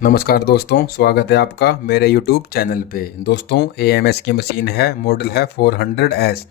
नमस्कार दोस्तों, स्वागत है आपका मेरे YouTube चैनल पे। दोस्तों AMS की मशीन है, मॉडल है 400S।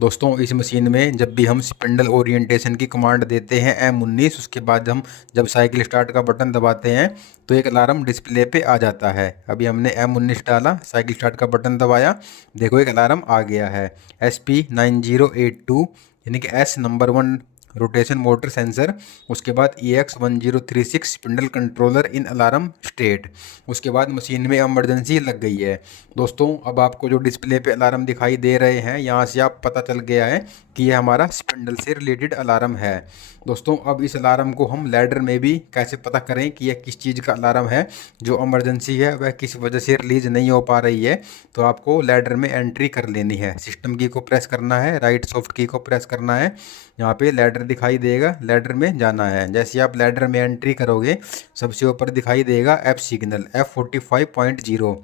दोस्तों इस मशीन में जब भी हम स्पिंडल ओरिएंटेशन की कमांड देते हैं M19, उसके बाद हम जब साइकिल स्टार्ट का बटन दबाते हैं तो एक अलार्म डिस्प्ले पे आ जाता है। अभी हमने M19 डाला, साइकिल स्टार्ट का बटन दबाया, देखो एक अलार्म आ गया है SP9082, यानी कि S number 1 rotation motor sensor. उसके बाद EX1036 स्पिंडल कंट्रोलर इन अलार्म स्टेट। उसके बाद मशीन में इमरजेंसी लग गई है। दोस्तों अब आपको जो डिस्प्ले पे अलार्म दिखाई दे रहे हैं, यहाँ से आप पता चल गया है कि यह हमारा स्पिंडल से रिलेटेड अलार्म है। दोस्तों अब इस अलार्म को हम लैडर में भी कैसे पता करें कि यह किस चीज़ का अलार्म है, जो इमरजेंसी है वह किस वजह से रिलीज नहीं हो पा रही है। तो आपको लैडर में एंट्री कर लेनी है। सिस्टम की को प्रेस करना है, राइट सॉफ्ट की को प्रेस करना है, यहाँ पे लैडर दिखाई देगा, लैडर में जाना है। जैसे आप लैडर में एंट्री करोगे सबसे ऊपर दिखाई देगा F सिग्नल F45.0।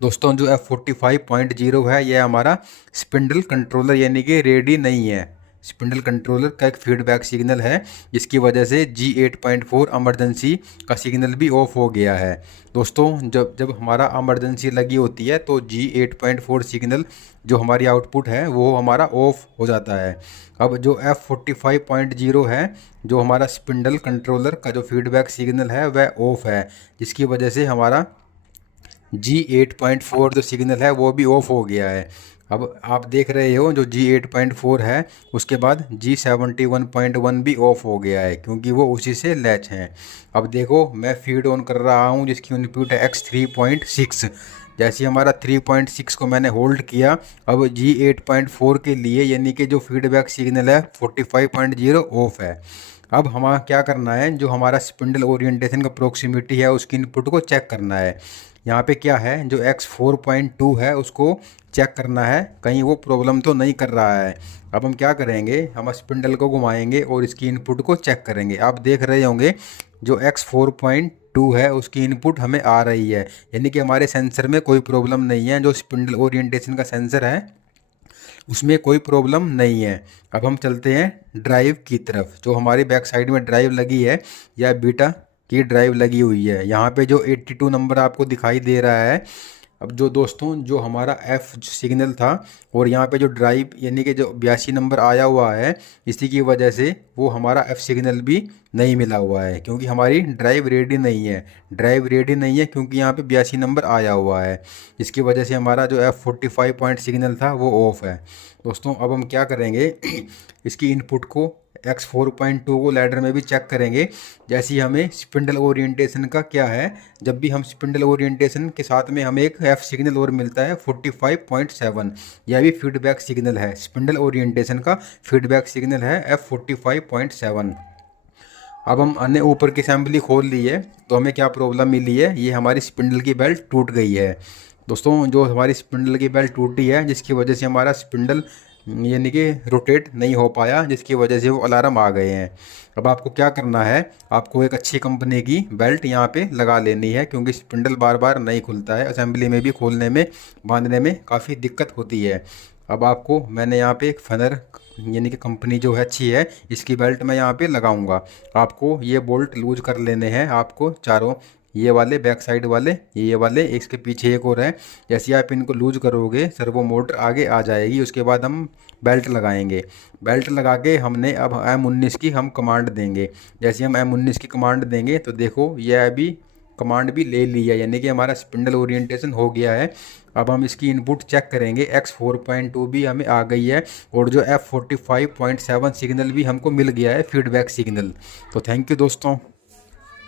दोस्तों जो F45.0 है यह हमारा स्पिंडल कंट्रोलर यानी कि रेडी नहीं है। स्पिंडल कंट्रोलर का एक फीडबैक सिग्नल है, जिसकी वजह से G8.4 इमरजेंसी का सिग्नल भी ऑफ हो गया है। दोस्तों जब जब हमारा इमरजेंसी लगी होती है तो G8.4 सिग्नल जो हमारी आउटपुट है वो हमारा ऑफ हो जाता है। अब जो F45.0 है, जो हमारा स्पिंडल कंट्रोलर का जो फीडबैक सिग्नल है वह ऑफ है, जिसकी वजह से हमारा G8.4 जो सिग्नल है वो भी ऑफ हो गया है। अब आप देख रहे हो जो G8.4 है उसके बाद G71.1 भी ऑफ हो गया है, क्योंकि वो उसी से लैच हैं। अब देखो मैं फीड ऑन कर रहा हूँ जिसकी इनपुट है X3.6। जैसे हमारा 3.6 को मैंने होल्ड किया, अब G8.4 के लिए यानी कि जो फीडबैक सिग्नल है 45.0 ऑफ है। अब हमारा क्या करना है, जो हमारा स्पिंडल ओरिएंटेशन का प्रोक्सीमिटी है उसकी इनपुट को चेक करना है। यहाँ पे क्या है, जो X4.2 है उसको चेक करना है कहीं वो प्रॉब्लम तो नहीं कर रहा है। अब हम क्या करेंगे, हम स्पिंडल को घुमाएंगे और इसकी इनपुट को चेक करेंगे। आप देख रहे होंगे जो X4.2 है उसकी इनपुट हमें आ रही है, यानी कि हमारे सेंसर में कोई प्रॉब्लम नहीं है। जो स्पिंडल ओरिएंटेशन का सेंसर है उसमें कोई प्रॉब्लम नहीं है। अब हम चलते हैं ड्राइव की तरफ। जो हमारी बैक साइड में ड्राइव लगी है या बीटा की ड्राइव लगी हुई है, यहाँ पे जो 82 नंबर आपको दिखाई दे रहा है। अब जो दोस्तों जो हमारा F सिग्नल था और यहाँ पे जो ड्राइव यानी कि जो 82 नंबर आया हुआ है, इसी की वजह से वो हमारा F सिग्नल भी नहीं मिला हुआ है, क्योंकि हमारी ड्राइव रेडी नहीं है। ड्राइव रेडी नहीं है क्योंकि यहाँ पे 82 नंबर आया हुआ है, जिसकी वजह से हमारा जो F45 पॉइंट सिग्नल था वो ऑफ है। दोस्तों अब हम क्या करेंगे इसकी इनपुट को X4.2 को लैडर में भी चेक करेंगे। जैसे ही हमें स्पिंडल ओरिएंटेशन का क्या है, जब भी हम स्पिंडल ओरिएंटेशन के साथ में हमें एक F सिग्नल और मिलता है 45.7, यह भी फीडबैक सिग्नल है। स्पिंडल ओरिएंटेशन का फीडबैक सिग्नल है F45.7। अब हम अन्य ऊपर की असेंबली खोल ली है तो हमें क्या प्रॉब्लम मिली है, ये हमारी स्पिंडल की बेल्ट टूट गई है। दोस्तों जो हमारी स्पिंडल की बेल्ट टूटी है जिसकी वजह से हमारा स्पिंडल यानी कि रोटेट नहीं हो पाया, जिसकी वजह से वो अलार्म आ गए हैं। अब आपको क्या करना है, आपको एक अच्छी कंपनी की बेल्ट यहाँ पे लगा लेनी है, क्योंकि स्पिंडल बार बार नहीं खुलता है। असेंबली में भी खोलने में बांधने में काफ़ी दिक्कत होती है। अब आपको मैंने यहाँ पे एक फनर यानी कि कंपनी जो है अच्छी है, इसकी बेल्ट मैं यहाँ पे लगाऊंगा। आपको ये बोल्ट लूज कर लेने हैं, आपको चारों ये वाले बैक साइड वाले, ये वाले, इसके पीछे एक और है। जैसे आप इनको लूज करोगे सर्वो मोटर आगे आ जाएगी। उसके बाद हम बेल्ट लगाएंगे। बेल्ट लगा के हमने अब M19 की हम कमांड देंगे। जैसे हम M19 की कमांड देंगे तो देखो यह अभी कमांड भी ले ली है, यानी कि हमारा स्पिंडल ओरिएंटेशन हो गया है। अब हम इसकी इनपुट चेक करेंगे, X4.2 भी हमें आ गई है और जो F45.7 सिग्नल भी हमको मिल गया है फीडबैक सिग्नल। तो थैंक यू दोस्तों।